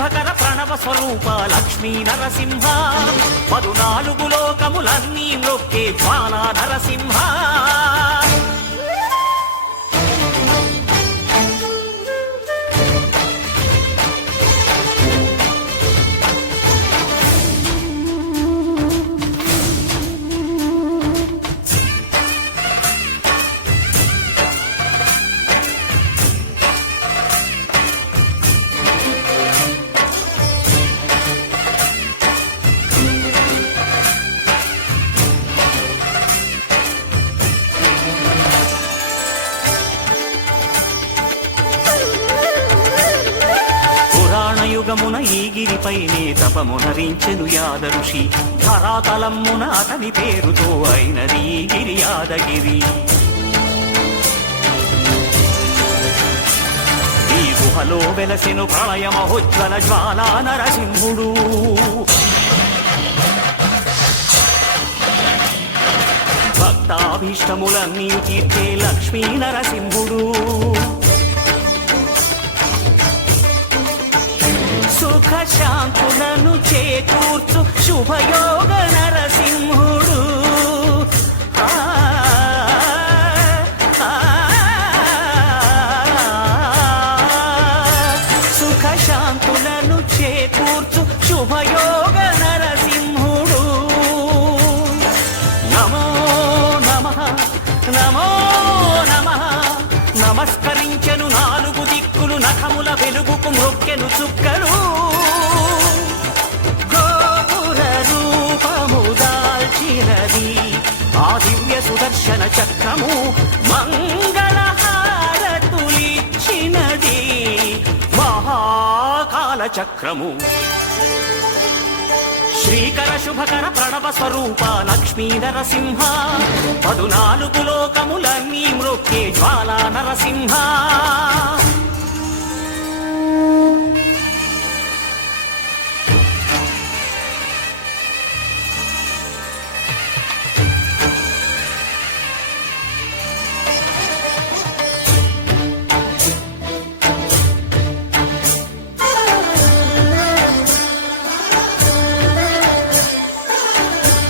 శుభకర ప్రణవ స్వరూప లక్ష్మీ నరసింహ. పదునాలుగు లోకములన్నీ నొక్కే జ్వాలా నరసింహ యుగమున ఈ గిరిపై నే తపమునరించెను యాద ఋషి. ధరాతలమ్మున అతని పేరుతో అయినది గిరి యాదగిరి. ఈ గుహలో వెలసెను ప్రళయమహోజ్వల జ్వాలా నరసింహుడు భక్తాభీష్టములన్నీ తీర్చే లక్ష్మీ నరసింహుడు. సుఖ శాంతులను చేకూర్చు. శుభయోగ నరసింహుడు నమస్కరించెను నాలుగు దిక్కులు నఖముల వెలుగుకు మొక్కెను చుక్కలు. గోపుర రూపము దాల్చినది ఆ దివ్య సుదర్శన చక్రము మంగళహారతులిచ్చినది. మహాకాల చక్రము. శ్రీకర శుభకర ప్రణవ స్వరూప లక్ష్మీ నరసింహ పదునాలుగు లోకములన్నీ మృక్కే జ్వాలా నరసింహ